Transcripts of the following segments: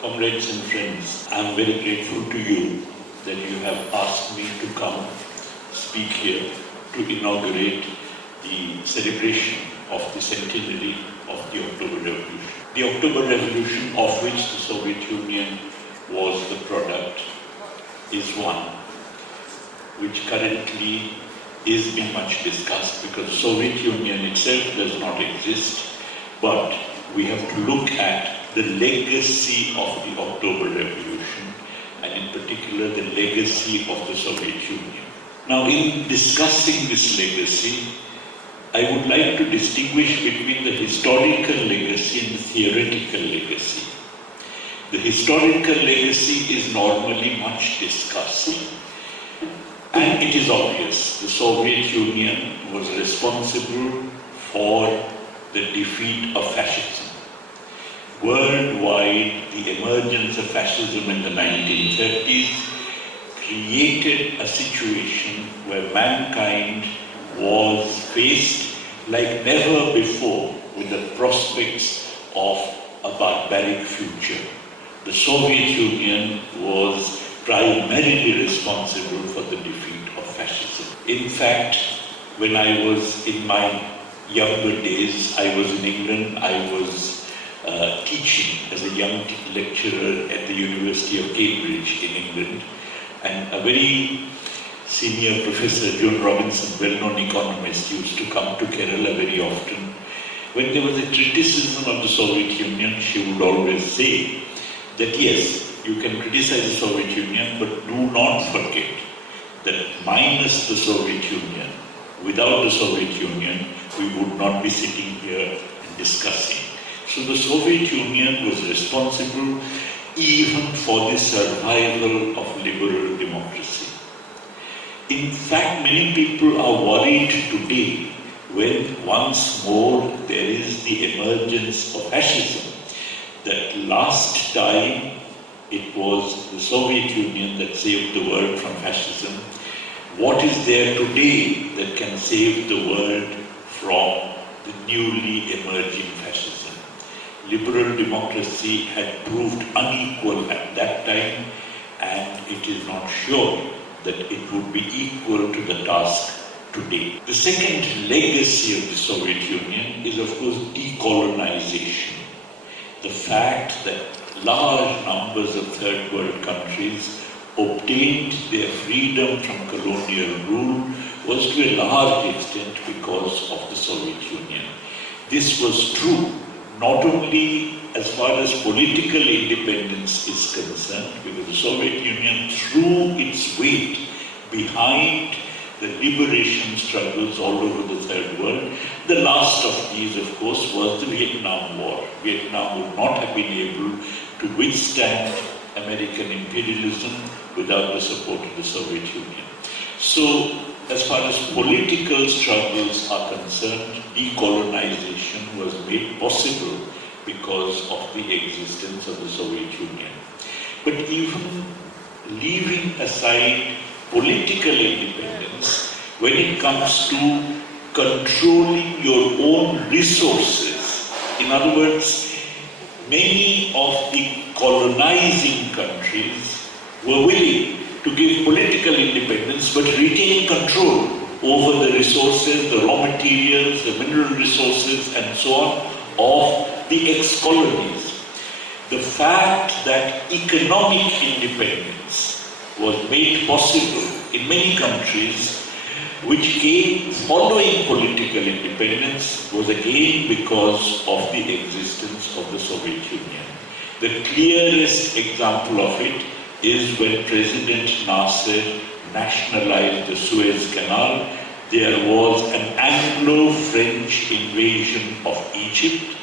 Comrades and friends, I am very grateful to you that you have asked me to come speak here to inaugurate the celebration of the centenary of the October Revolution. The October Revolution, of which the Soviet Union was the product, is one which currently is being much discussed because the Soviet Union itself does not exist, but we have to look at the legacy of the October Revolution, and in particular the legacy of the Soviet Union. Now, in discussing this legacy, I would like to distinguish between the historical legacy and the theoretical legacy. The historical legacy is normally much discussed, and it is obvious the Soviet Union was responsible for the defeat of fascism. Worldwide, the emergence of fascism in the 1930s created a situation where mankind was faced like never before with the prospects of a barbaric future. The Soviet Union was primarily responsible for the defeat of fascism. In fact, when I was in my younger days, I was in England, I was teaching as a young lecturer at the University of Cambridge in England, and a very senior professor, John Robinson, well-known economist, used to come to Kerala very often. When there was a criticism of the Soviet Union, she would always say that yes, you can criticize the Soviet Union, but do not forget that minus the Soviet Union, without the Soviet Union, we would not be sitting here and discussing. So the Soviet Union was responsible even for the survival of liberal democracy. In fact, many people are worried today when once more there is the emergence of fascism, that last time it was the Soviet Union that saved the world from fascism. What is there today that can save the world from the newly emerging fascism? Liberal democracy had proved unequal at that time, and it is not sure that it would be equal to the task today. The second legacy of the Soviet Union is, of course, decolonization. The fact that large numbers of third world countries obtained their freedom from colonial rule was to a large extent because of the Soviet Union. This was true not only as far as political independence is concerned, because the Soviet Union threw its weight behind the liberation struggles all over the third world. The last of these, of course, was the Vietnam War. Vietnam would not have been able to withstand American imperialism without the support of the Soviet Union. So, as far as political struggles are concerned, decolonization was made possible because of the existence of the Soviet Union. But even leaving aside political independence, when it comes to controlling your own resources, in other words, many of the colonizing countries were willing to give political independence but retain control over the resources, the raw materials, the mineral resources and so on of the ex-colonies. The fact that economic independence was made possible in many countries which came following political independence was again because of the existence of the Soviet Union. The clearest example of it is when President Nasser nationalized the Suez Canal. There was an Anglo-French invasion of Egypt,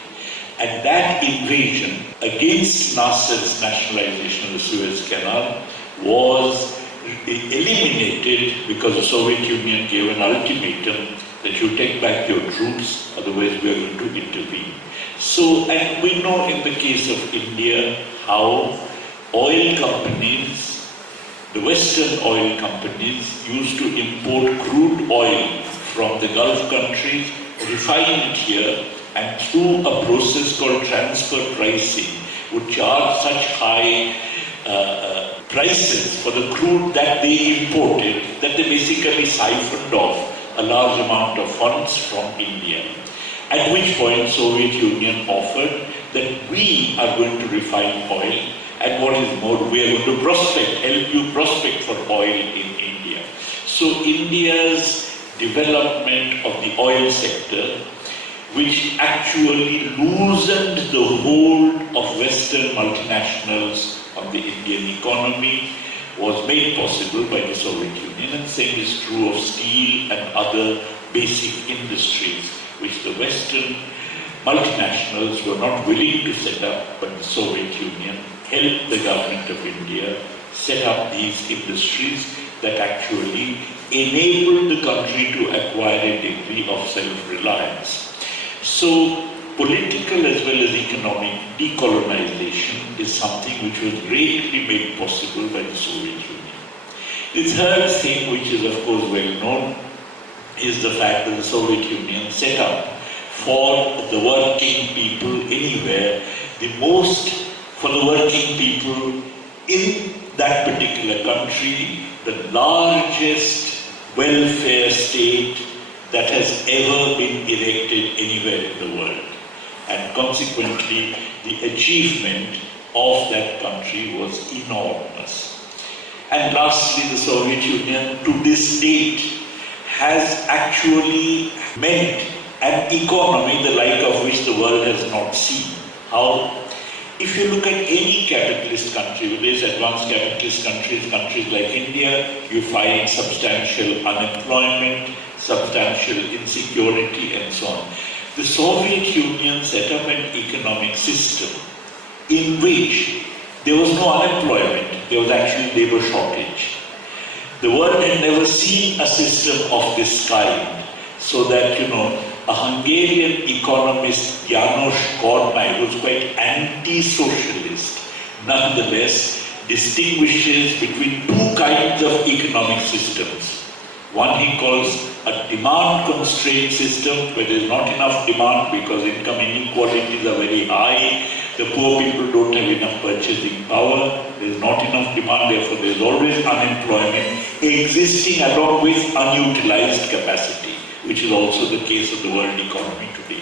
and that invasion against Nasser's nationalization of the Suez Canal was eliminated because the Soviet Union gave an ultimatum that you take back your troops, otherwise we are going to intervene. So, and we know in the case of India how oil companies, the Western oil companies, used to import crude oil from the Gulf countries, refine it here, and through a process called transfer pricing, would charge such high prices for the crude that they imported that they basically siphoned off a large amount of funds from India. At which point Soviet Union offered that we are going to refine oil, and what is more, we are going to help you prospect for oil in India. So India's development of the oil sector, which actually loosened the hold of Western multinationals on the Indian economy, was made possible by the Soviet Union, and same is true of steel and other basic industries, which the Western multinationals were not willing to set up, but the Soviet Union helped the government of India set up these industries that actually enabled the country to acquire a degree of self-reliance. So, political as well as economic decolonization is something which was greatly made possible by the Soviet Union. The third thing, which is of course well known, is the fact that the Soviet Union set up for the working people anywhere, for the working people in that particular country, the largest welfare state that has ever been erected anywhere in the world. And consequently, the achievement of that country was enormous. And lastly, the Soviet Union to this date has actually meant an economy the like of which the world has not seen. How? If you look at any capitalist country, whether it's advanced capitalist countries like India, you find substantial unemployment, substantial insecurity, and so on. The Soviet Union set up an economic system in which there was no unemployment, there was actually labor shortage. The world had never seen a system of this kind, so that, a Hungarian economist, János Kormány, who was quite anti-socialist, nonetheless distinguishes between two kinds of economic systems. One he calls a demand-constrained system, where there is not enough demand because income inequalities are very high, the poor people don't have enough purchasing power, there is not enough demand, therefore there is always unemployment existing along with unutilized capacity, which is also the case of the world economy today.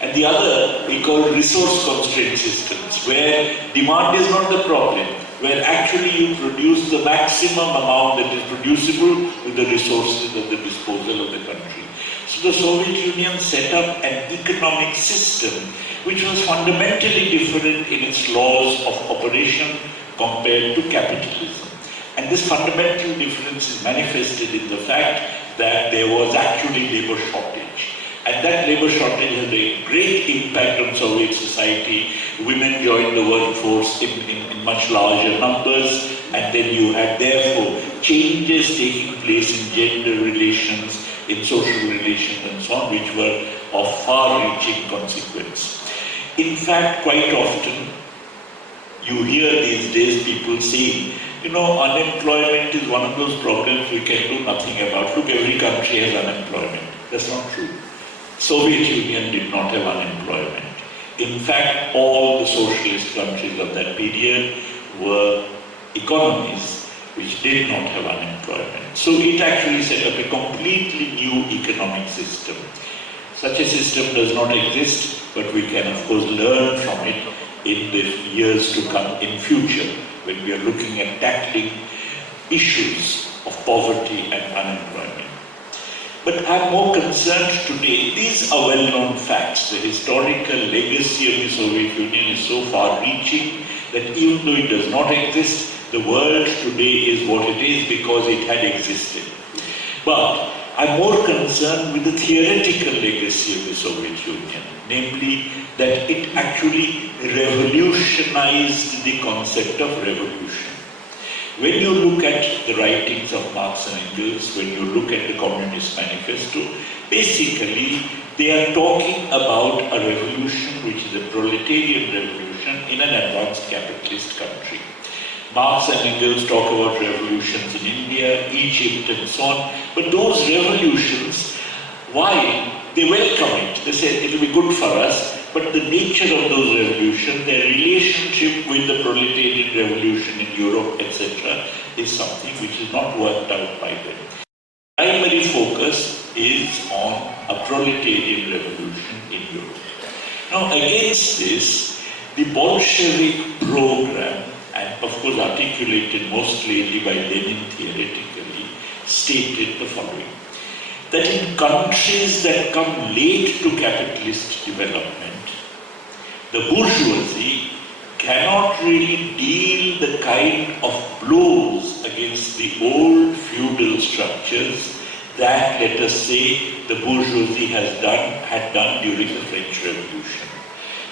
And the other we call resource-constrained systems, where demand is not the problem, where actually you produce the maximum amount that is producible with the resources at the disposal of the country. So the Soviet Union set up an economic system which was fundamentally different in its laws of operation compared to capitalism. And this fundamental difference is manifested in the fact that there was actually labor shortage. And that labor shortage had a great impact on Soviet society. Women joined the workforce in much larger numbers, and then you had therefore changes taking place in gender relations, in social relations and so on, which were of far-reaching consequence. In fact, quite often you hear these days people saying, unemployment is one of those problems we can do nothing about. Look, every country has unemployment. That's not true. Soviet Union did not have unemployment. In fact, all the socialist countries of that period were economies which did not have unemployment. So it actually set up a completely new economic system. Such a system does not exist, but we can of course learn from it in the years to come in future, when we are looking at tackling issues of poverty and unemployment. But I'm more concerned today, these are well-known facts. The historical legacy of the Soviet Union is so far-reaching that even though it does not exist, the world today is what it is because it had existed. But I'm more concerned with the theoretical legacy of the Soviet Union, namely that it actually revolutionized the concept of revolution. When you look at the writings of Marx and Engels, when you look at the Communist Manifesto, basically they are talking about a revolution which is a proletarian revolution in an advanced capitalist country. Marx and Engels talk about revolutions in India, Egypt and so on, but those revolutions, why? They welcome it. They say it will be good for us, but the nature of those revolutions, their relationship with the proletarian revolution in Europe, etc., is something which is not worked out by them. Primary focus is on a proletarian revolution in Europe. Now, against this, the Bolshevik program, and of course articulated most clearly by Lenin theoretically, stated the following: that in countries that come late to capitalist development, the bourgeoisie cannot really deal the kind of blows against the old feudal structures that, let us say, the bourgeoisie had done during the French Revolution.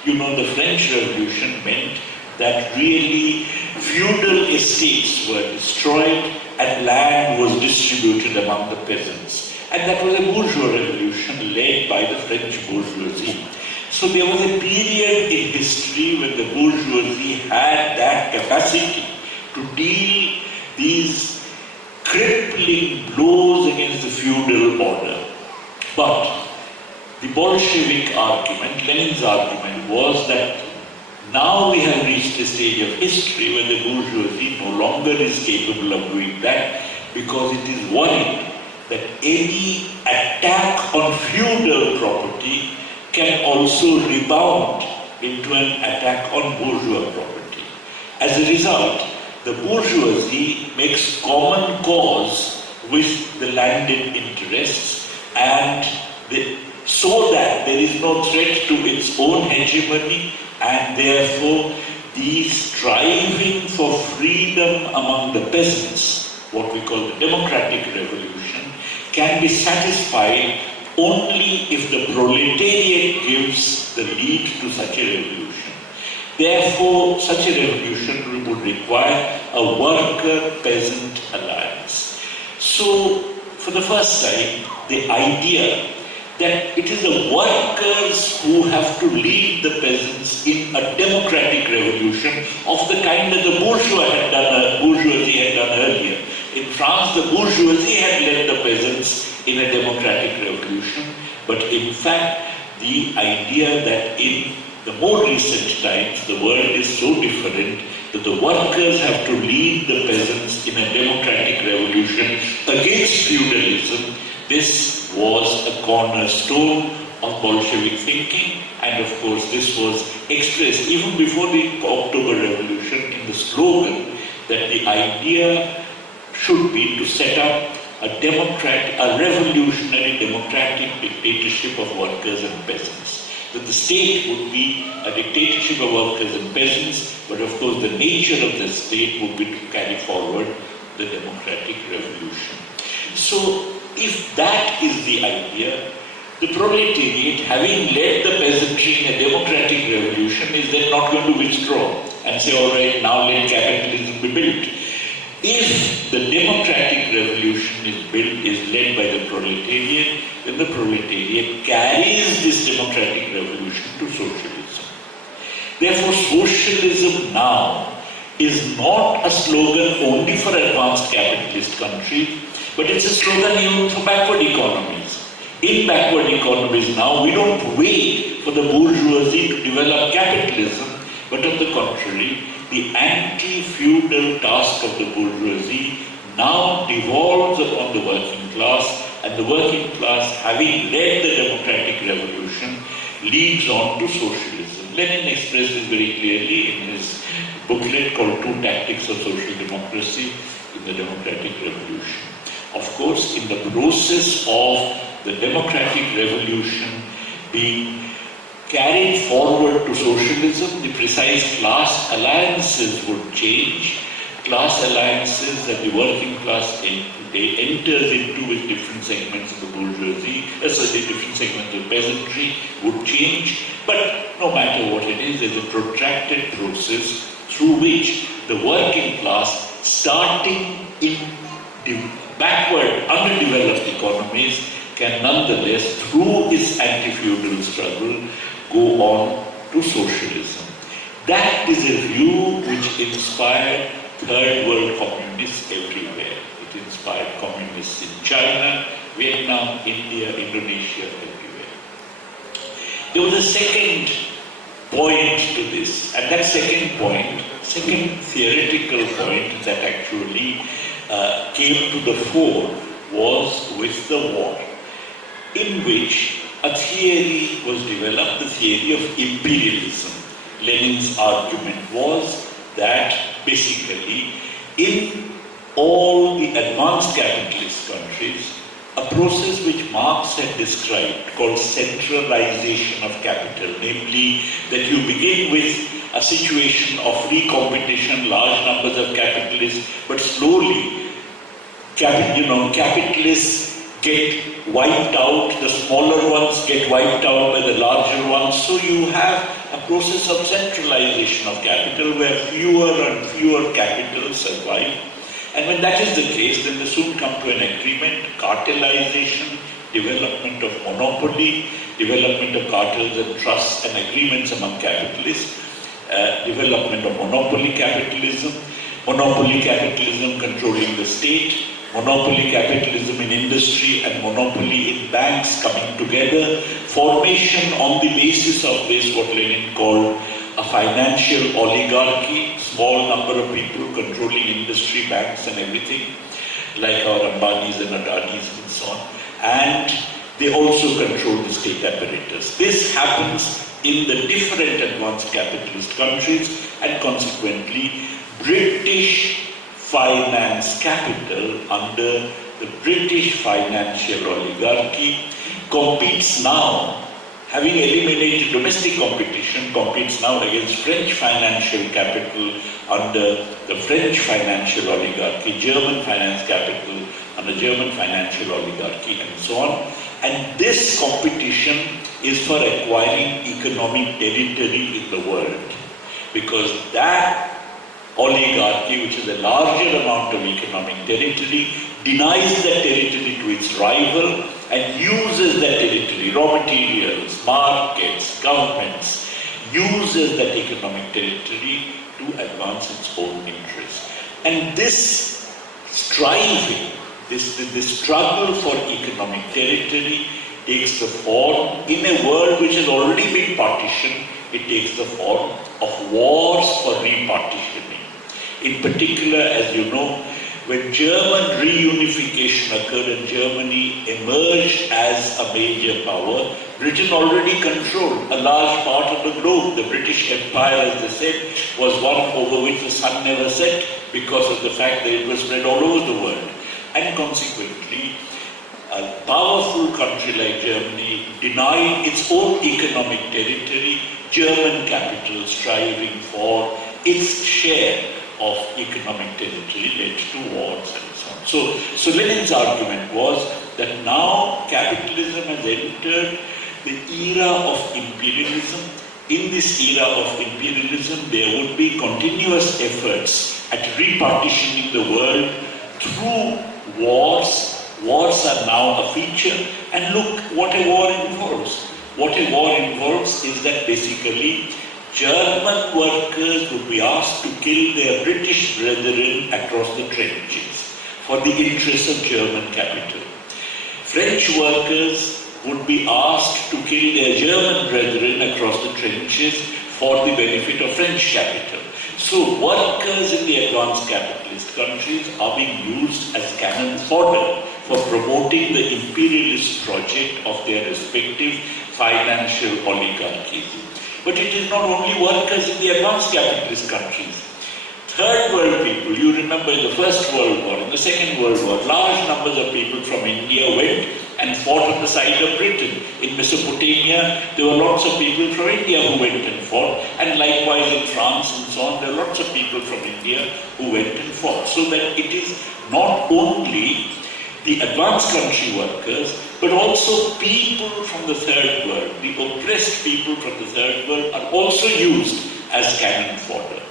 You know, the French Revolution meant that really feudal estates were destroyed and land was distributed among the peasants. And that was a bourgeois revolution led by the French bourgeoisie. So there was a period in history when the bourgeoisie had that capacity to deal these crippling blows against the feudal order. But the Bolshevik argument, Lenin's argument, was that now we have reached a stage of history where the bourgeoisie no longer is capable of doing that, because it is worried that any attack on feudal property can also rebound into an attack on bourgeois property. As a result, the bourgeoisie makes common cause with the landed interests, and so that there is no threat to its own hegemony, and therefore the striving for freedom among the peasants, what we call the democratic revolution, can be satisfied only if the proletariat gives the lead to such a revolution. Therefore, such a revolution would require a worker-peasant alliance. So, for the first time, the idea that it is the workers who have to lead the peasants in a democratic revolution of the kind that the bourgeoisie had done earlier. In France, the bourgeoisie had led the peasants in a democratic revolution, but in fact, the idea that in the more recent times, the world is so different that the workers have to lead the peasants in a democratic revolution against feudalism, this was a cornerstone of Bolshevik thinking, and of course this was expressed even before the October Revolution in the slogan that the idea should be to set up a revolutionary democratic dictatorship of workers and peasants. That the state would be a dictatorship of workers and peasants, but of course the nature of the state would be to carry forward the democratic revolution. So, if that is the idea, the proletariat, having led the peasantry in a democratic revolution, is then not going to withdraw and say, all right, now let capitalism be built. If the democratic revolution is led by the proletariat, then the proletariat carries this democratic revolution to socialism. Therefore, socialism now is not a slogan only for advanced capitalist countries, but it's a slogan even for backward economies. In backward economies now, we don't wait for the bourgeoisie to develop capitalism, but on the contrary, the anti-feudal task of the bourgeoisie now devolves upon the working class, and the working class, having led the democratic revolution, leads on to socialism. Lenin expressed this very clearly in his booklet called Two Tactics of Social Democracy in the Democratic Revolution. Of course, in the process of the democratic revolution being carried forward to socialism, the precise class alliances would change. Class alliances that the working class enters into with different segments of the bourgeoisie, the different segments of peasantry would change. But no matter what it is, there's a protracted process through which the working class, starting in the backward, underdeveloped economies, can nonetheless, through its anti-feudal struggle, go on to socialism. That is a view which inspired third world communists everywhere. It inspired communists in China, Vietnam, India, Indonesia, everywhere. There was a second point to this. And that second point, second theoretical point that actually came to the fore was with the war, in which a theory was developed, the theory of imperialism. Lenin's argument was that basically in all the advanced capitalist countries, a process which Marx had described called centralization of capital, namely that you begin with a situation of free competition, large numbers of capitalists, but slowly capitalists get wiped out, the smaller ones get wiped out by the larger ones. So you have a process of centralization of capital where fewer and fewer capitals survive. And when that is the case, then they soon come to an agreement, cartelization, development of monopoly, development of cartels and trusts and agreements among capitalists, development of monopoly capitalism controlling the state, monopoly capitalism in industry and monopoly in banks coming together, formation on the basis of this, what Lenin called a financial oligarchy, small number of people controlling industry, banks and everything, like our Ambanis and Adanis and so on. And they also control the state apparatus. This happens in the different advanced capitalist countries, and consequently British finance capital under the British financial oligarchy competes now, having eliminated domestic competition, competes now against French financial capital under the French financial oligarchy, German finance capital under German financial oligarchy, and so on. And this competition is for acquiring economic territory in the world, because that oligarchy, which is a larger amount of economic territory, denies that territory to its rival and uses that territory, raw materials, markets, governments, uses that economic territory to advance its own interests. And this striving, this struggle for economic territory takes the form, in a world which has already been partitioned, it takes the form of wars for repartitioning. In particular, as you know, when German reunification occurred and Germany emerged as a major power, Britain already controlled a large part of the globe. The British Empire, as they said, was one over which the sun never set because of the fact that it was spread all over the world. And consequently, a powerful country like Germany denied its own economic territory, German capital striving for its share of economic territory led to wars and so on. So Lenin's argument was that now capitalism has entered the era of imperialism. In this era of imperialism, there would be continuous efforts at repartitioning the world through wars. Wars are now a feature, and look what a war involves. What a war involves is that basically German workers would be asked to kill their British brethren across the trenches for the interests of German capital. French workers would be asked to kill their German brethren across the trenches for the benefit of French capital. So workers in the advanced capitalist countries are being used as cannon fodder for promoting the imperialist project of their respective financial oligarchies. But it is not only workers in the advanced capitalist countries. Third world people, you remember in the First World War, in the Second World War, large numbers of people from India went and fought on the side of Britain. In Mesopotamia, there were lots of people from India who went and fought, and likewise in France and so on, there are lots of people from India who went and fought. So that it is not only the advanced country workers, but also people from the third world, the oppressed people from the third world are also used as cannon fodder.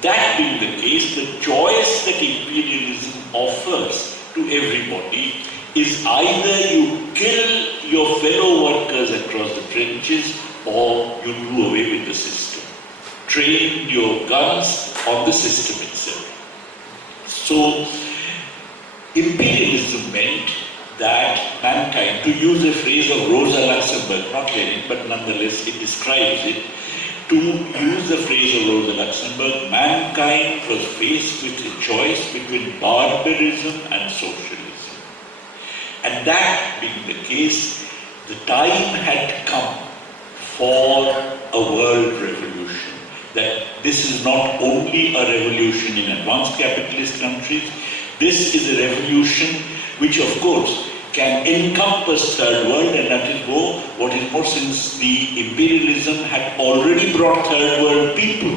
That being the case, the choice that imperialism offers to everybody is either you kill your fellow workers across the trenches or you do away with the system. Train your guns on the system itself. So, imperialism meant that mankind, to use a phrase of Rosa Luxemburg, not Lenin, but nonetheless it describes it, To use the phrase of Rosa Luxemburg, mankind was faced with a choice between barbarism and socialism. And that being the case, the time had come for a world revolution. That this is not only a revolution in advanced capitalist countries, this is a revolution which of course can encompass third world, and that is what is more, since the imperialism had already brought third world people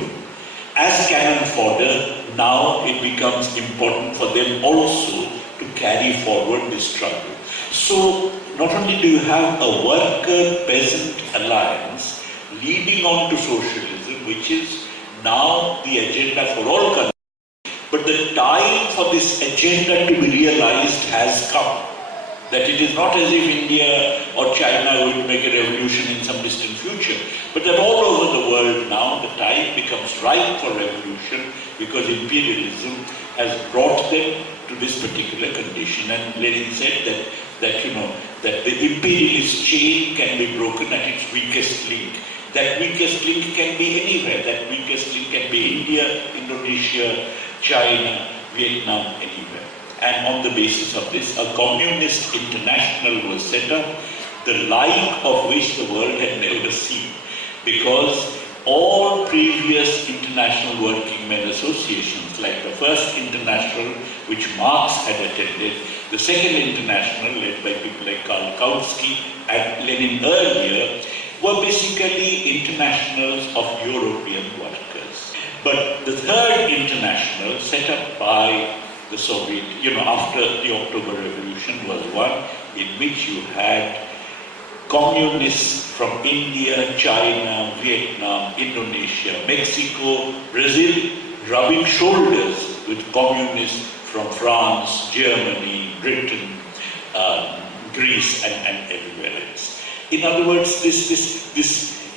as cannon fodder, now it becomes important for them also to carry forward this struggle. So not only do you have a worker-peasant alliance leading on to socialism, which is now the agenda for all countries, but the time for this agenda to be realized has come. That it is not as if India or China would make a revolution in some distant future, but that all over the world now the time becomes ripe for revolution because imperialism has brought them to this particular condition. And Lenin said that the imperialist chain can be broken at its weakest link. That weakest link can be anywhere. That weakest link can be India, Indonesia, China, Vietnam, anywhere. And on the basis of this, a communist international was set up, the like of which the world had never seen. Because all previous international working men associations, like the first international which Marx had attended, the second international led by people like Karl Kautsky and Lenin earlier, were basically internationals of European workers. But the third international, set up by the Soviet, after the October Revolution, was one in which you had communists from India, China, Vietnam, Indonesia, Mexico, Brazil, rubbing shoulders with communists from France, Germany, Britain, Greece, and everywhere else. In other words, this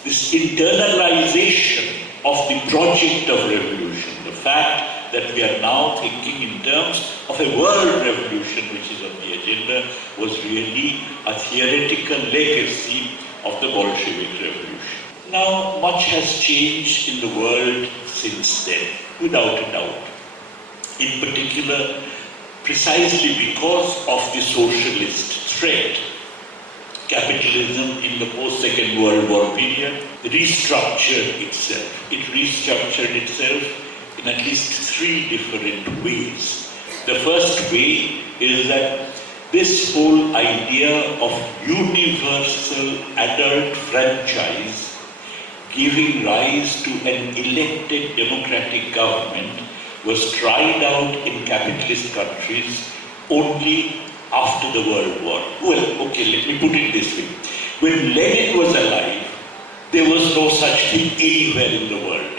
internalization of the project of revolution, the fact that we are now thinking in terms of a world revolution which is on the agenda, was really a theoretical legacy of the Bolshevik revolution. Now, much has changed in the world since then, without a doubt. In particular, precisely because of the socialist threat, capitalism in the post-Second World War period restructured itself. It restructured itself in at least three different ways. The first way is that this whole idea of universal adult franchise giving rise to an elected democratic government was tried out in capitalist countries only after the World War. Well, okay, let me put it this way. When Lenin was alive, there was no such thing anywhere in the world.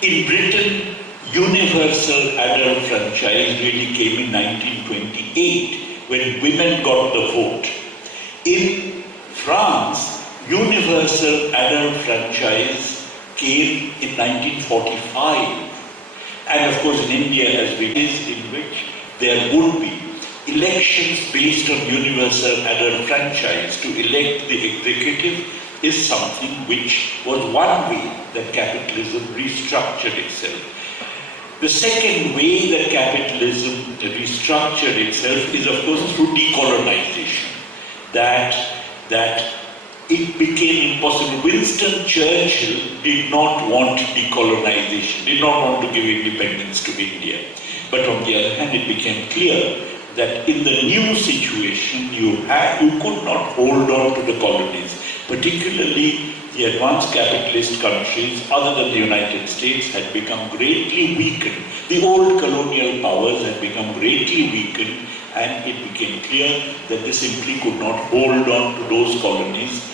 In Britain, universal adult franchise really came in 1928 when women got the vote. In France, universal adult franchise came in 1945. And of course in India, as we is, in which there would be elections based on universal adult franchise to elect the executive is something which was one way that capitalism restructured itself. The second way that capitalism restructured itself is, of course, through decolonization. That it became impossible. Winston Churchill did not want decolonization, did not want to give independence to India. But on the other hand, it became clear that in the new situation, you could not hold on to the colonies. Particularly the advanced capitalist countries, other than the United States, had become greatly weakened. The old colonial powers had become greatly weakened, and it became clear that they simply could not hold on to those colonies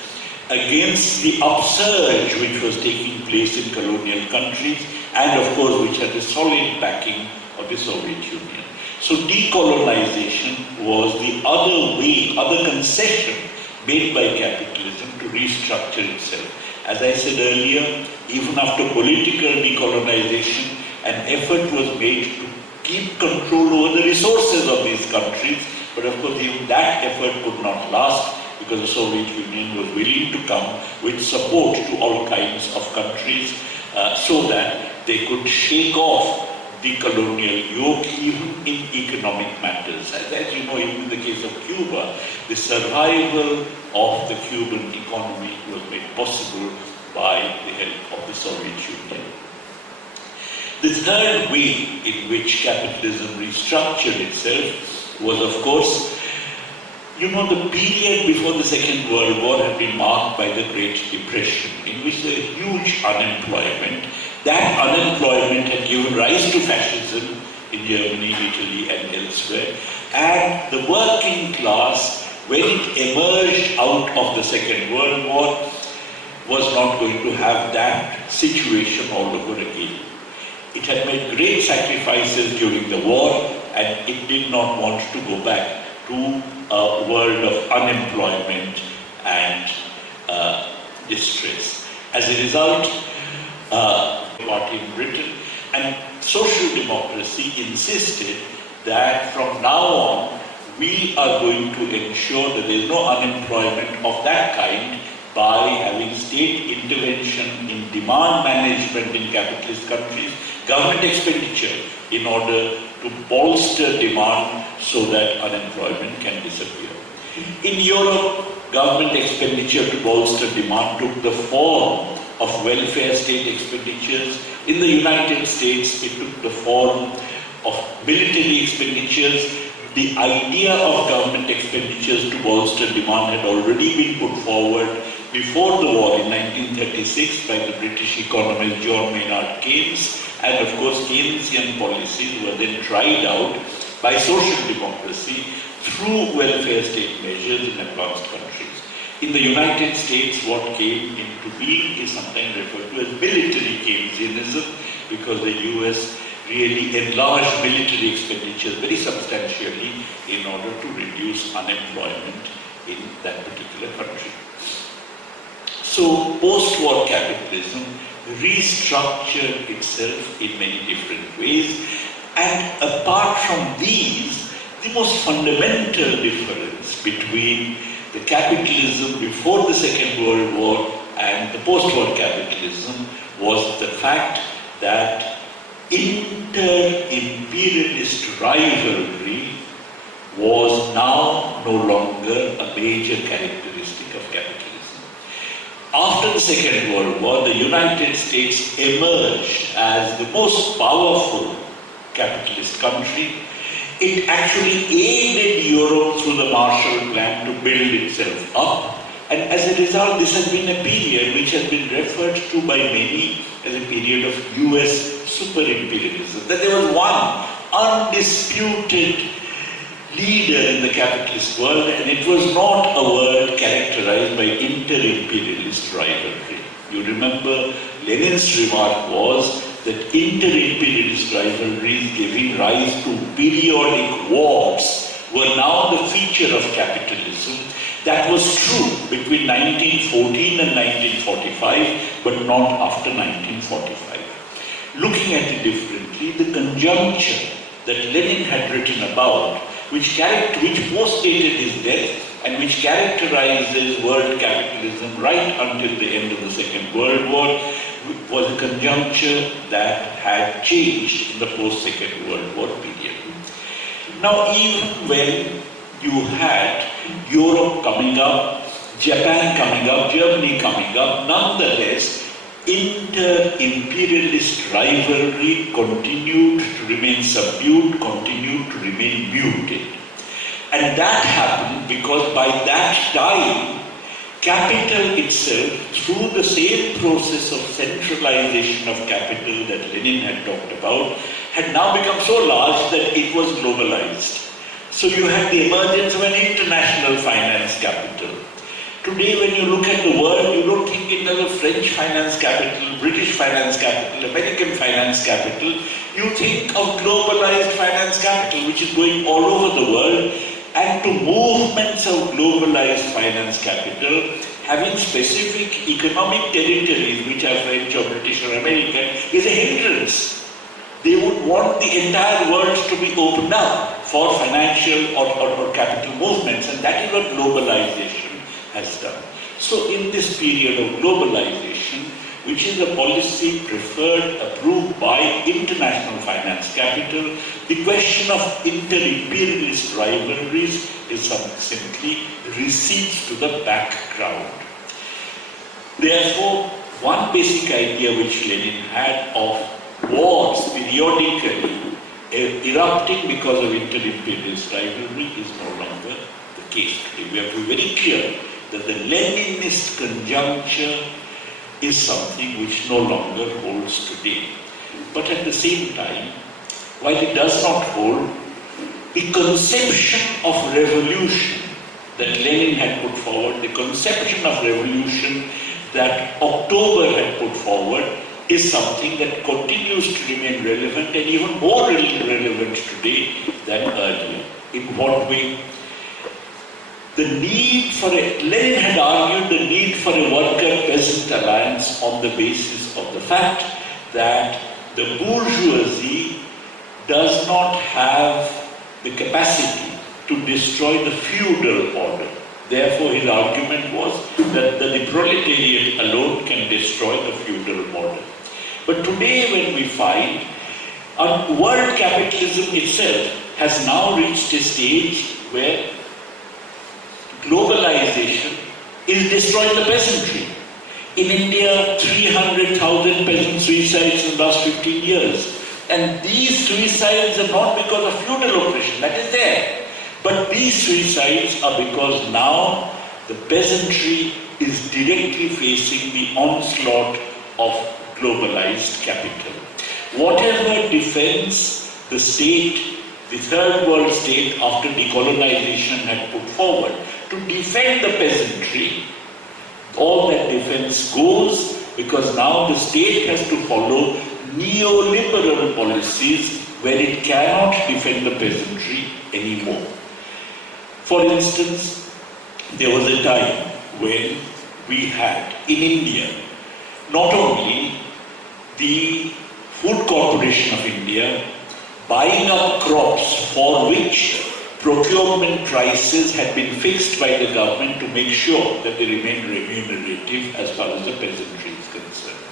against the upsurge which was taking place in colonial countries, and of course which had the solid backing of the Soviet Union. So decolonization was the other way, other concession made by capitalism to restructure itself. As I said earlier, even after political decolonization, an effort was made to keep control over the resources of these countries, but of course even that effort could not last because the Soviet Union was willing to come with support to all kinds of countries so that they could shake off the colonial yoke even in economic matters. And as you know, even in the case of Cuba, the survival of the Cuban economy was made possible by the help of the Soviet Union. The third way in which capitalism restructured itself was, of course, you know, the period before the Second World War had been marked by the Great Depression, in which there was huge unemployment. That unemployment had given rise to fascism in Germany, Italy, and elsewhere. And the working class, when it emerged out of the Second World War, was not going to have that situation all over again. It had made great sacrifices during the war, and it did not want to go back to a world of unemployment and distress. As a result, party in Britain and social democracy insisted that from now on we are going to ensure that there is no unemployment of that kind by having state intervention in demand management in capitalist countries, government expenditure in order to bolster demand so that unemployment can disappear. In Europe, government expenditure to bolster demand took the form of welfare state expenditures. In the United States, it took the form of military expenditures. The idea of government expenditures to bolster demand had already been put forward before the war in 1936 by the British economist John Maynard Keynes, and of course Keynesian policies were then tried out by social democracy through welfare state measures in advanced countries. In the United States, what came into being is sometimes referred to as military Keynesianism, because the US really enlarged military expenditures very substantially in order to reduce unemployment in that particular country. So post-war capitalism restructured itself in many different ways, and apart from these, the most fundamental difference between the capitalism before the Second World War and the post-war capitalism was the fact that inter-imperialist rivalry was now no longer a major characteristic of capitalism. After the Second World War, the United States emerged as the most powerful capitalist country. It actually aided Europe through the Marshall Plan to build itself up, and as a result, this has been a period which has been referred to by many as a period of US super-imperialism. That there was one undisputed leader in the capitalist world, and it was not a world characterized by inter-imperialist rivalry. You remember Lenin's remark was that inter-imperialist rivalries giving rise to periodic wars were now the feature of capitalism. That was true between 1914 and 1945, but not after 1945. Looking at it differently, the conjuncture that Lenin had written about, which postdated his death and which characterizes world capitalism right until the end of the Second World War, was a conjuncture that had changed in the post-Second World War period. Now, even when you had Europe coming up, Japan coming up, Germany coming up, nonetheless, inter-imperialist rivalry continued to remain subdued, continued to remain muted. And that happened because by that time, capital itself, through the same process of centralization of capital that Lenin had talked about, had now become so large that it was globalized. So you had the emergence of an international finance capital. Today, when you look at the world, you don't think in terms of French finance capital, British finance capital, American finance capital. You think of globalized finance capital, which is going all over the world, and to movements of globalized finance capital, having specific economic territories, which are French or British or American, is a hindrance. They would want the entire world to be opened up for financial or capital movements, and that is what globalization has done. So in this period of globalization, which is a policy preferred, approved by international finance capital, the question of inter-imperialist rivalries is simply recedes to the background. Therefore, one basic idea which Lenin had of wars periodically erupting because of inter-imperialist rivalry is no longer the case today. We have to be very clear that the Leninist conjuncture is something which no longer holds today. But at the same time, while it does not hold, the conception of revolution that Lenin had put forward, the conception of revolution that October had put forward, is something that continues to remain relevant and even more relevant today than earlier. In what way? Lenin had argued the need for a worker-peasant alliance on the basis of the fact that the bourgeoisie does not have the capacity to destroy the feudal order. Therefore, his argument was that the proletariat alone can destroy the feudal order. But today, when we find world capitalism itself has now reached a stage where globalization is destroying the peasantry. In India, 300,000 peasant suicides in the last 15 years. And these suicides are not because of feudal oppression, that is there. But these suicides are because now the peasantry is directly facing the onslaught of globalized capital. Whatever defense the state, the third world state after decolonization had put forward to defend the peasantry, all that defense goes because now the state has to follow neoliberal policies where it cannot defend the peasantry anymore. For instance, there was a time when we had in India not only the Food Corporation of India buying up crops for which procurement prices had been fixed by the government to make sure that they remain remunerative as far as the peasantry is concerned.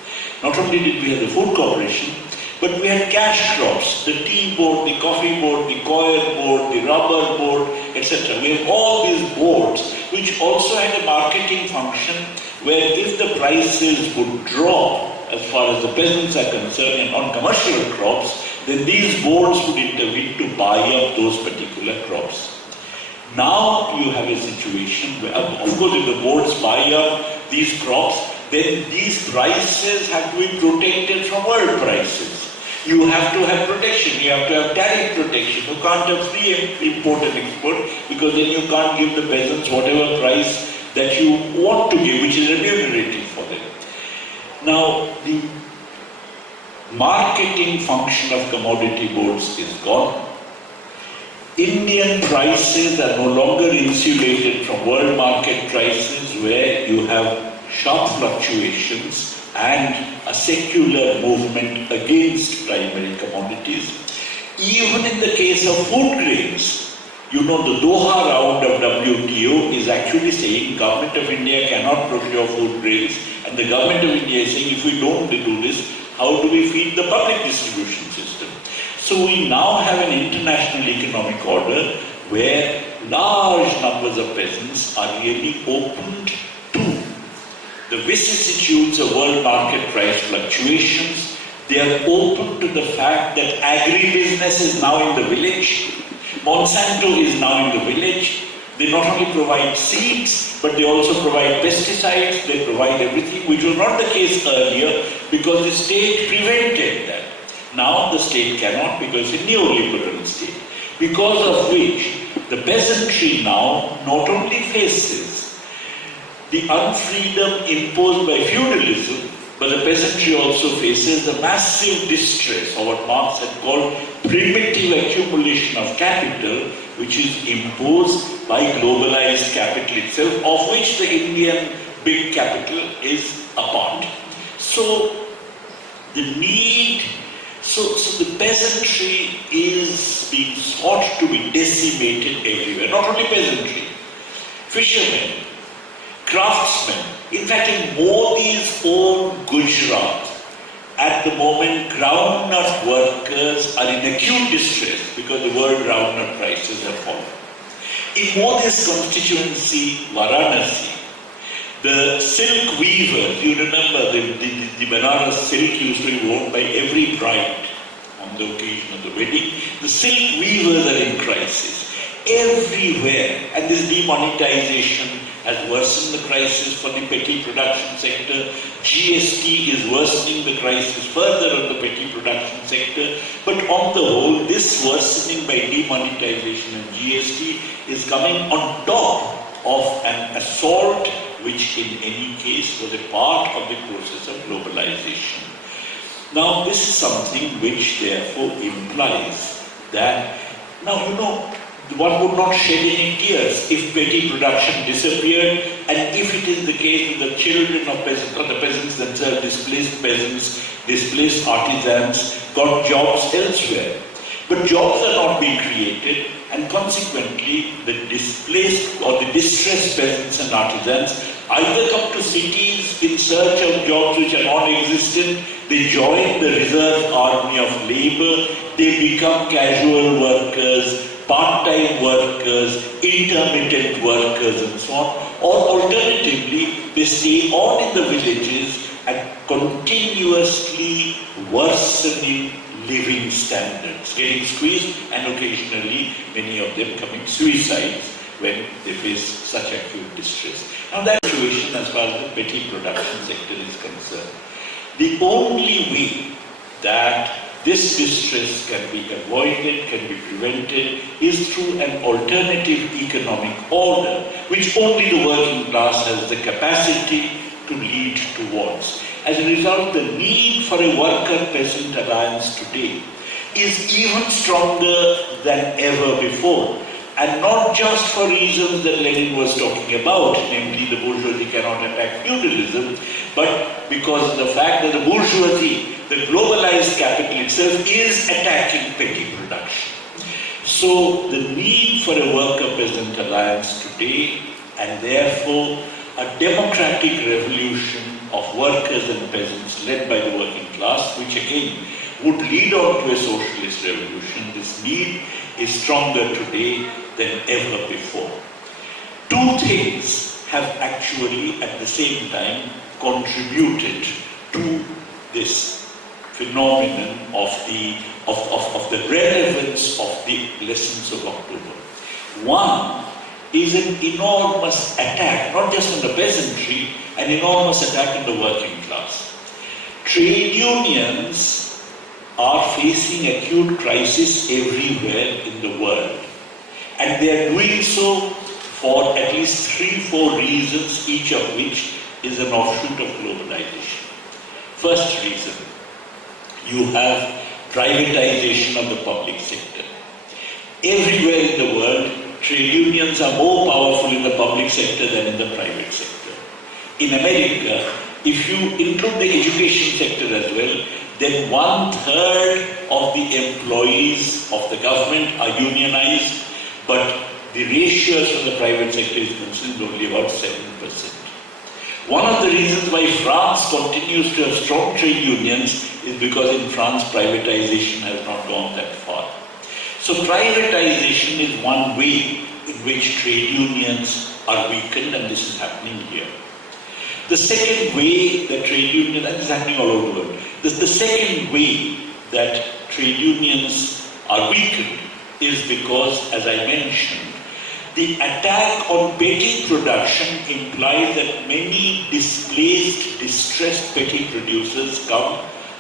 Not only did we have the Food Corporation, but we had cash crops, the tea board, the coffee board, the coir board, the rubber board, etc. We have all these boards which also had a marketing function where if the prices would drop as far as the peasants are concerned and on commercial crops, then these boards would intervene to buy up those particular crops. Now you have a situation where, of course, if the boards buy up these crops, then these prices have to be protected from world prices. You have to have protection, you have to have tariff protection. You can't have free import and export because then you can't give the peasants whatever price that you want to give, which is remunerative for them. Now, the marketing function of commodity boards is gone. Indian prices are no longer insulated from world market prices where you have sharp fluctuations and a secular movement against primary commodities. Even in the case of food grains, you know, the Doha round of WTO is actually saying government of India cannot procure food grains, and the government of India is saying if we don't do this, how do we feed the public distribution system? So we now have an international economic order where large numbers of peasants are really opened to the vicissitudes of world market price fluctuations. They are open to the fact that agribusiness is now in the village. Monsanto is now in the village. They not only provide seeds, but they also provide pesticides, they provide everything, which was not the case earlier because the state prevented that. Now the state cannot because it's a neoliberal state. Because of which the peasantry now not only faces the unfreedom imposed by feudalism, but the peasantry also faces the massive distress, or what Marx had called primitive accumulation of capital, which is imposed by globalized capital itself, of which the Indian big capital is a part. So the need, so the peasantry is being sought to be decimated everywhere. Not only peasantry, fishermen, craftsmen. In fact, in Modi's own Gujarat, at the moment, groundnut workers are in acute distress because the world groundnut prices have fallen. In Modi's constituency, Varanasi, the silk weavers, you remember the Banaras silk used to be worn by every bride on the occasion of the wedding. The silk weavers are in crisis everywhere, and this demonetization has worsened the crisis for the petty production sector. GST is worsening the crisis further on the petty production sector. But on the whole, this worsening by demonetization and GST is coming on top of an assault which in any case was a part of the process of globalization. Now this is something which therefore implies that, now you know, one would not shed any tears if petty production disappeared, and if it is the case that the children of peasants, or the peasants themselves, displaced peasants, displaced artisans, got jobs elsewhere. But jobs are not being created, and consequently the displaced or the distressed peasants and artisans either come to cities in search of jobs which are non-existent, they join the reserve army of labor, they become casual workers, part-time workers, intermittent workers and so on, or alternatively they stay on in the villages and continuously worsening living standards, getting squeezed, and occasionally many of them committing suicides when they face such acute distress. Now that situation as far as the petty production sector is concerned, the only way that this distress can be avoided, can be prevented, is through an alternative economic order, which only the working class has the capacity to lead towards. As a result, the need for a worker-peasant alliance today is even stronger than ever before. And not just for reasons that Lenin was talking about, namely the bourgeoisie cannot attack feudalism, but because of the fact that the bourgeoisie, the globalized capital itself, is attacking petty production. So the need for a worker-peasant alliance today, and therefore a democratic revolution of workers and peasants led by the working class, which again would lead on to a socialist revolution, this need is stronger today than ever before. Two things have actually at the same time contributed to this phenomenon of the relevance of the lessons of October. One is an enormous attack, not just on the peasantry, an enormous attack on the working class. Trade unions are facing acute crisis everywhere in the world. And they are doing so for at least 3-4 reasons, each of which is an offshoot of globalization. First reason, you have privatization of the public sector. Everywhere in the world, trade unions are more powerful in the public sector than in the private sector. In America, if you include the education sector as well, then 1/3 of the employees of the government are unionized, but the ratios for the private sector is concerned only about 7%. One of the reasons why France continues to have strong trade unions is because in France privatization has not gone that far. So privatization is one way in which trade unions are weakened, and this is happening here. The second way that trade unions, and this is happening all over the world, the second way that trade unions are weakened is because, as I mentioned, the attack on petty production implies that many displaced, distressed petty producers come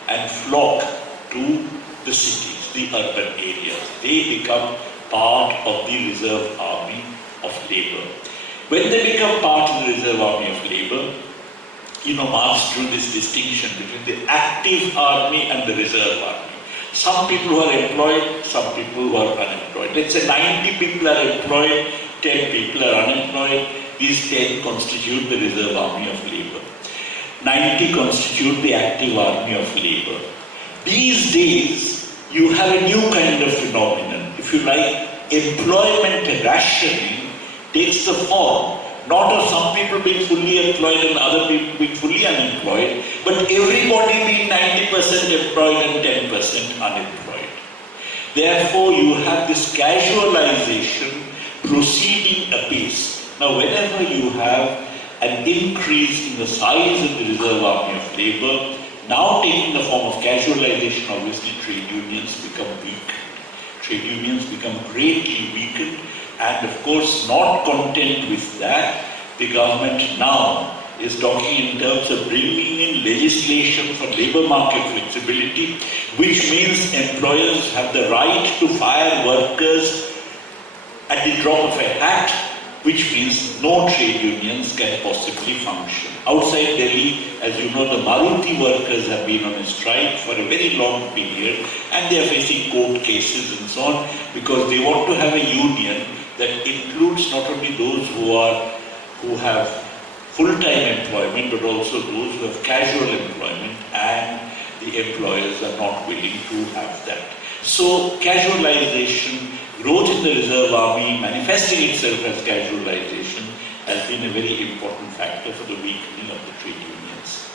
and flock to the cities, the urban areas. They become part of the reserve army of labor. When they become part of the reserve army of labor, Marx drew this distinction between the active army and the reserve army. Some people who are employed, some people who are unemployed. Let's say 90 people are employed, 10 people are unemployed. These 10 constitute the reserve army of labor. 90 constitute the active army of labor. These days, you have a new kind of phenomenon. If you like, employment rationing takes the form not of some people being fully employed and other people being fully unemployed, but everybody being 90% employed and 10% unemployed. Therefore, you have this casualization proceeding apace. Now, whenever you have an increase in the size of the reserve army of labor, now taking the form of casualization, obviously trade unions become weak. Trade unions become greatly weakened, and of course, not content with that, the government now is talking in terms of bringing in legislation for labor market flexibility, which means employers have the right to fire workers at the drop of a hat, which means no trade unions can possibly function. Outside Delhi, as you know, the Maruti workers have been on a strike for a very long period, and they are facing court cases and so on, because they want to have a union that includes not only those who have full-time employment, but also those who have casual employment, and the employers are not willing to have that. So casualization, growth in the reserve army manifesting itself as casualization, has been a very important factor for the weakening of the trade unions.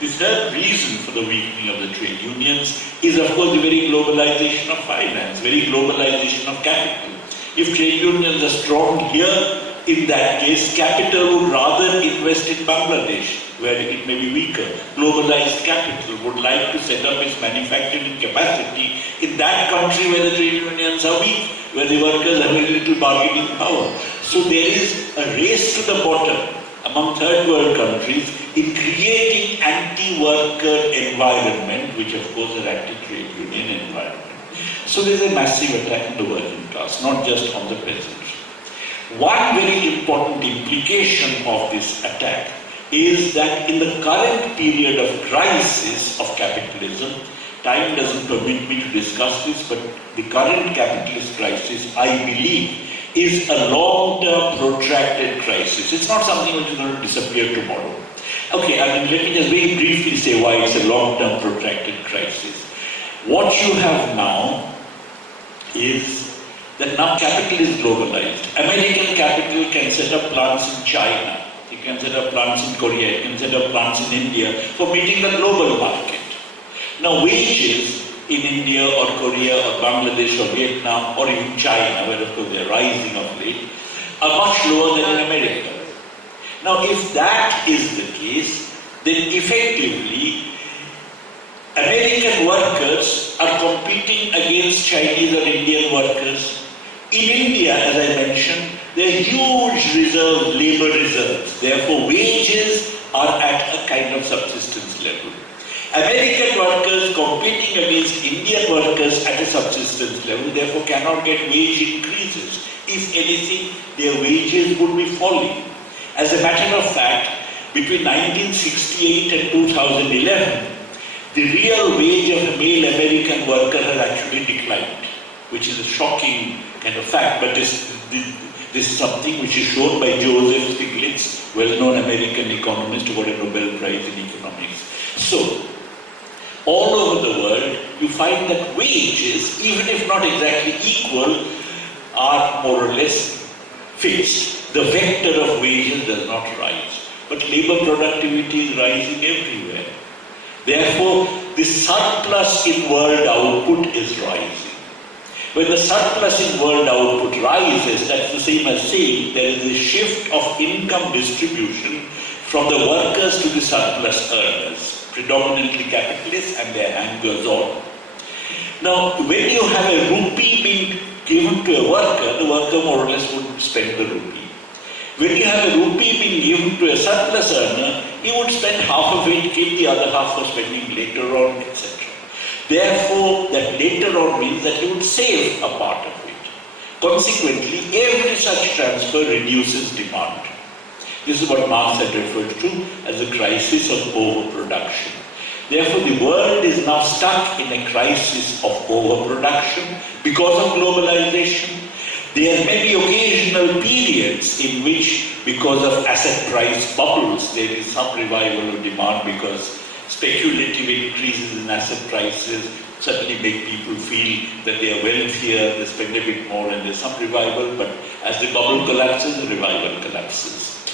The third reason for the weakening of the trade unions is, of course, the very globalization of finance, very globalization of capital. If trade unions are strong here, in that case, capital would rather invest in Bangladesh, where it may be weaker. Globalized capital would like to set up its manufacturing capacity in that country where the trade unions are weak, where the workers have very little bargaining power. So there is a race to the bottom among third world countries in creating anti-worker environment, which of course is anti-trade union environment. So there is a massive attack on the working class, not just on the peasants. One very important implication of this attack is that in the current period of crisis of capitalism, time doesn't permit me to discuss this, but the current capitalist crisis, I believe, is a long-term protracted crisis. It's not something which is going to disappear tomorrow. Okay, let me just very briefly say why it's a long-term protracted crisis. What you have now is that now capital is globalized. American capital can set up plants in China, it can set up plants in Korea, it can set up plants in India for meeting the global market. Now wages in India or Korea or Bangladesh or Vietnam or even China, where of course they are rising of late, are much lower than in America. Now if that is the case, then effectively American workers are competing against Chinese or Indian workers. In India, as I mentioned, there are huge labor reserves. Therefore, wages are at a kind of subsistence level. American workers competing against Indian workers at a subsistence level, therefore cannot get wage increases. If anything, their wages would be falling. As a matter of fact, between 1968 and 2011, the real wage of a male American worker has actually declined, which is a shocking kind of fact, but this is something which is shown by Joseph Stiglitz, well-known American economist who got a Nobel Prize in economics. So, all over the world, you find that wages, even if not exactly equal, are more or less fixed. The vector of wages does not rise, but labor productivity is rising everywhere. Therefore, the surplus in world output is rising. When the surplus in world output rises, that's the same as saying there is a shift of income distribution from the workers to the surplus earners, predominantly capitalists and their hangers on. Now, when you have a rupee being given to a worker, the worker more or less would spend the rupee. When you have a rupee being given to a surplus earner, he would spend half of it, keep the other half for spending later on, etc. Therefore, that later on means that he would save a part of it. Consequently, every such transfer reduces demand. This is what Marx had referred to as a crisis of overproduction. Therefore, the world is now stuck in a crisis of overproduction because of globalization. There may be occasional periods in which, because of asset price bubbles, there is some revival of demand because speculative increases in asset prices certainly make people feel that they are wealthier, they spend a bit more and there's some revival, but as the bubble collapses, the revival collapses.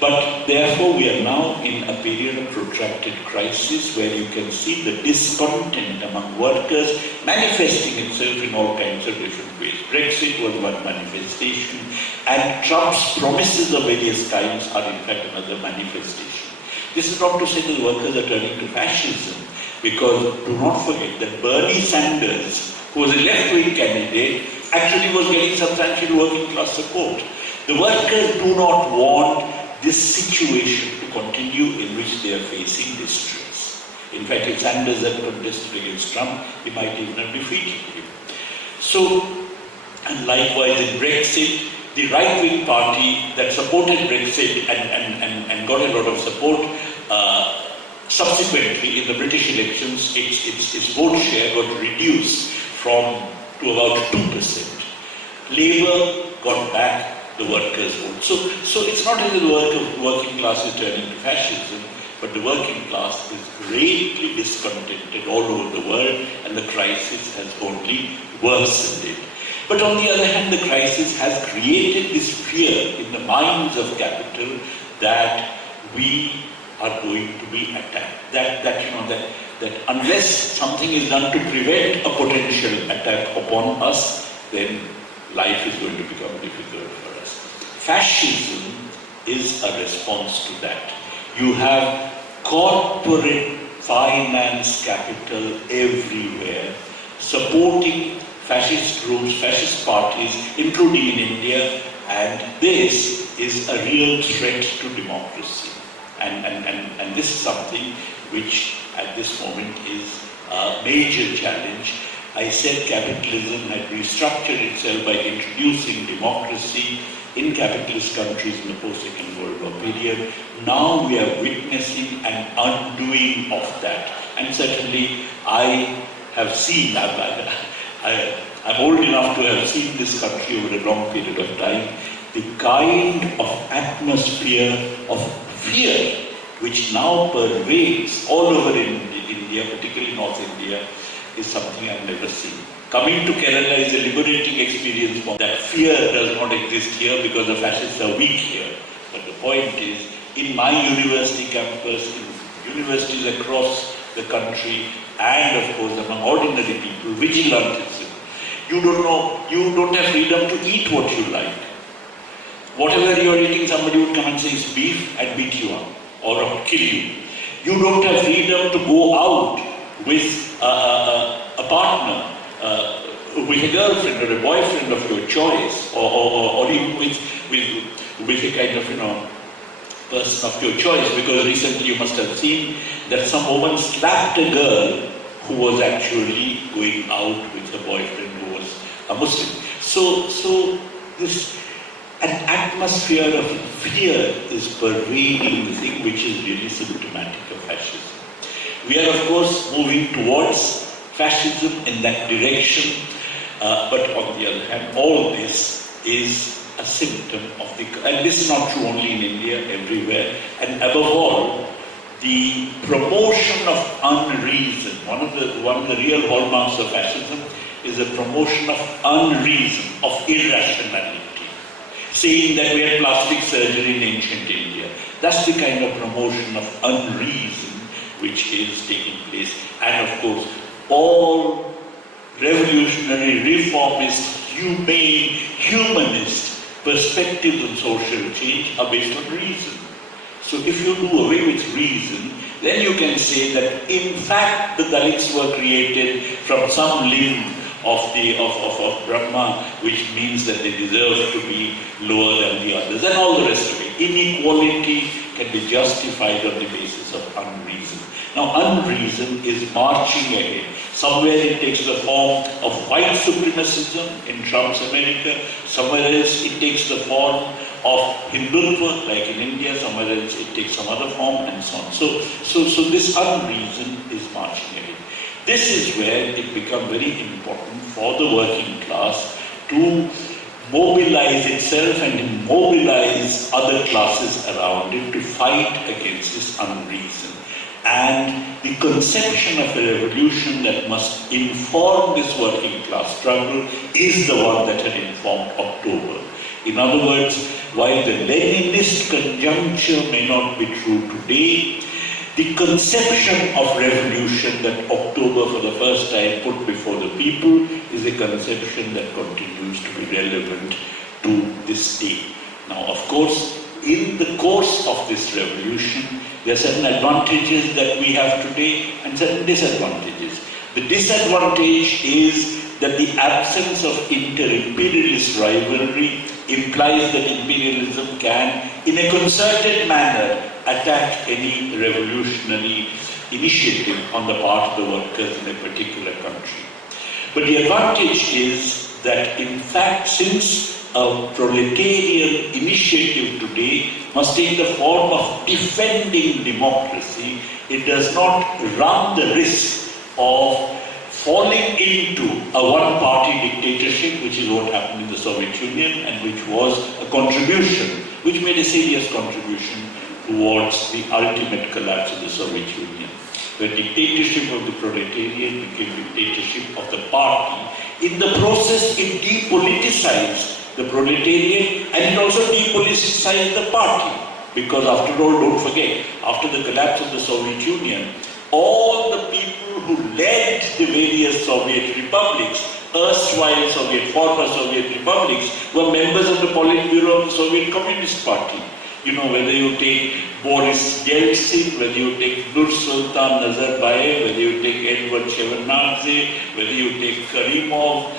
But therefore we are now in a period of protracted crisis where you can see the discontent among workers manifesting itself in all kinds of different ways. Brexit was one manifestation, and Trump's promises of various kinds are in fact another manifestation. This is not to say that the workers are turning to fascism, because do not forget that Bernie Sanders, who was a left-wing candidate, actually was getting substantial working class support. The workers do not want this situation to continue in which they are facing distress. In fact, if Sanders had contested against Trump, he might even have defeated him. So, and likewise in Brexit, the right-wing party that supported Brexit and got a lot of support, subsequently in the British elections, its vote share got reduced to about 2%. Labour got back the workers' vote. So it's not only the working class is turning to fascism, but the working class is greatly discontented all over the world, and the crisis has only worsened it. But on the other hand, the crisis has created this fear in the minds of capital that we are going to be attacked. That unless something is done to prevent a potential attack upon us, then life is going to become difficult for us. Fascism is a response to that. You have corporate finance capital everywhere supporting fascist groups, fascist parties, including in India, and this is a real threat to democracy. And this is something which at this moment is a major challenge. I said capitalism had restructured itself by introducing democracy in capitalist countries in the post-Second World War period. Now we are witnessing an undoing of that. And certainly I have seen, I'm old enough to have seen this country over a long period of time, the kind of atmosphere of fear which now pervades all over in India, particularly North India, is something I've never seen. Coming to Kerala is a liberating experience for that. Fear does not exist here because the fascists are weak here. But the point is, in my university campus, in universities across the country, and of course among ordinary people, vigilantism. You don't have freedom to eat what you like. Whatever you are eating, somebody would come and say it's beef and beat you up or kill you. You don't have freedom to go out with a partner, with a girlfriend or a boyfriend of your choice, or even with a kind of person of your choice, because recently you must have seen that some woman slapped a girl who was actually going out with a boyfriend who was a Muslim. So this an atmosphere of fear is pervading the thing, which is really symptomatic of fascism. We are of course moving towards fascism in that direction, but on the other hand, all this is a symptom of the, and this is not true only in India, everywhere, and above all, the promotion of unreason. One of the real hallmarks of fascism is a promotion of unreason, of irrationality. Saying that we had plastic surgery in ancient India. That's the kind of promotion of unreason which is taking place. And of course, all revolutionary, reformist, humane, humanist perspectives on social change are based on reason. So if you do away with reason, then you can say that in fact the Dalits were created from some limb of Brahma, which means that they deserve to be lower than the others, and all the rest of it. Inequality can be justified on the basis of unreason. Now unreason is marching ahead. Somewhere it takes the form of white supremacism in Trump's America, somewhere else it takes the form of Hindutva, like in India, somewhere else it takes some other form, and so on. So this unreason is marching ahead. This is where it becomes very important for the working class to mobilize itself and mobilize other classes around it to fight against this unreason. And the conception of a revolution that must inform this working class struggle is the one that had informed October. In other words, while the Leninist conjuncture may not be true today, the conception of revolution that October for the first time put before the people is a conception that continues to be relevant to this day. Now, of course, in the course of this revolution, there are certain advantages that we have today and certain disadvantages. The disadvantage is that the absence of inter-imperialist rivalry implies that imperialism can, in a concerted manner, attack any revolutionary initiative on the part of the workers in a particular country. But the advantage is that, in fact, since a proletarian initiative today must take the form of defending democracy, it does not run the risk of falling into a one-party dictatorship, which is what happened in the Soviet Union and which was a contribution, which made a serious contribution towards the ultimate collapse of the Soviet Union. The dictatorship of the proletariat became dictatorship of the party. In the process, it depoliticized the proletariat and it also depoliticized the party. Because after all, don't forget, after the collapse of the Soviet Union, all the people who led the various Soviet republics, erstwhile former Soviet republics, were members of the Politburo of the Soviet Communist Party. You know, whether you take Boris Yeltsin, whether you take Nursultan Nazarbayev, whether you take Edward Shevardnadze, whether you take Karimov,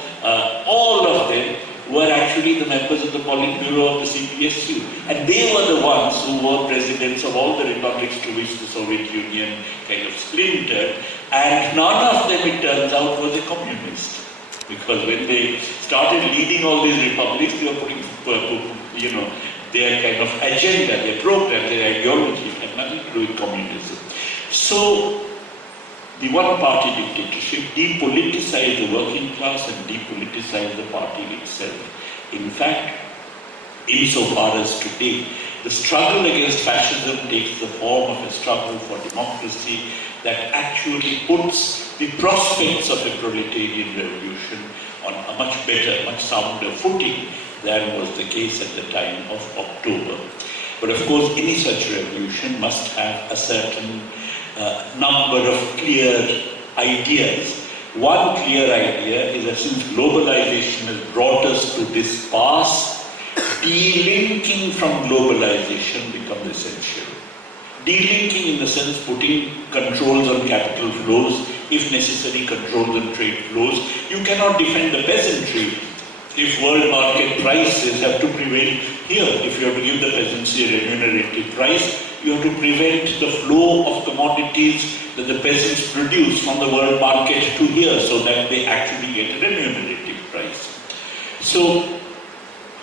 all of them were actually the members of the Politburo of the CPSU. And they were the ones who were presidents of all the republics to which the Soviet Union kind of splintered. And none of them, it turns out, was a communist. Because when they started leading all these republics, they were putting, their kind of agenda, their program, their ideology had nothing to do with communism. So, the one-party dictatorship depoliticized the working class and depoliticized the party itself. In fact, insofar as today, the struggle against fascism takes the form of a struggle for democracy that actually puts the prospects of a proletarian revolution on a much better, much sounder footing than was the case at the time of October. But of course, any such revolution must have a certain number of clear ideas. One clear idea is that since globalization has brought us to this pass, delinking from globalization becomes essential. Delinking in the sense putting controls on capital flows, if necessary controls on trade flows. You cannot defend the peasantry if world market prices have to prevail here. If you have to give the peasantry a remunerative price, you have to prevent the flow of commodities that the peasants produce from the world market to here so that they actually get a remunerative price. So,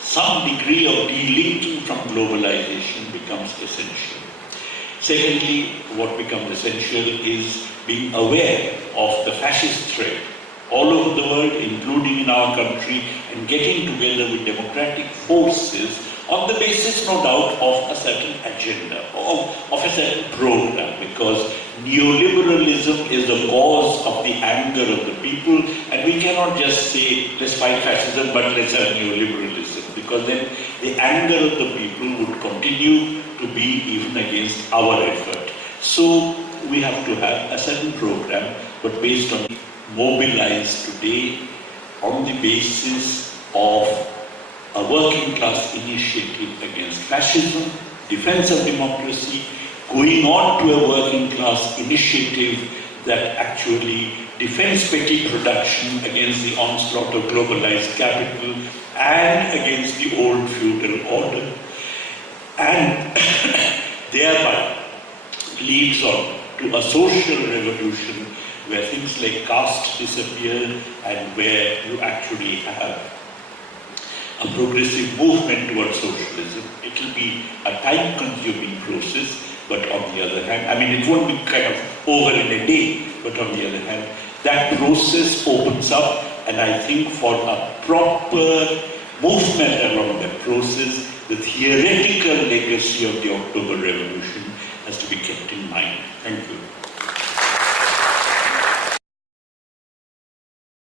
some degree of delinking from globalization becomes essential. Secondly, what becomes essential is being aware of the fascist threat all over the world, including in our country, and getting together with democratic forces on the basis, no doubt, of a certain agenda, of a certain program, because neoliberalism is the cause of the anger of the people, and we cannot just say, let's fight fascism, but let's have neoliberalism, because then the anger of the people would continue to be even against our effort. So we have to have a certain program, but based on mobilized today on the basis of a working class initiative against fascism, defense of democracy, going on to a working class initiative that actually defends petty production against the onslaught of globalized capital and against the old feudal order, and thereby leads on to a social revolution where things like caste disappear and where you actually have a progressive movement towards socialism. It will be a time-consuming process, but on the other hand, I mean, it won't be kind of over in a day, but on the other hand, that process opens up, and I think for a proper movement along that process, the theoretical legacy of the October Revolution has to be kept in mind. Thank you.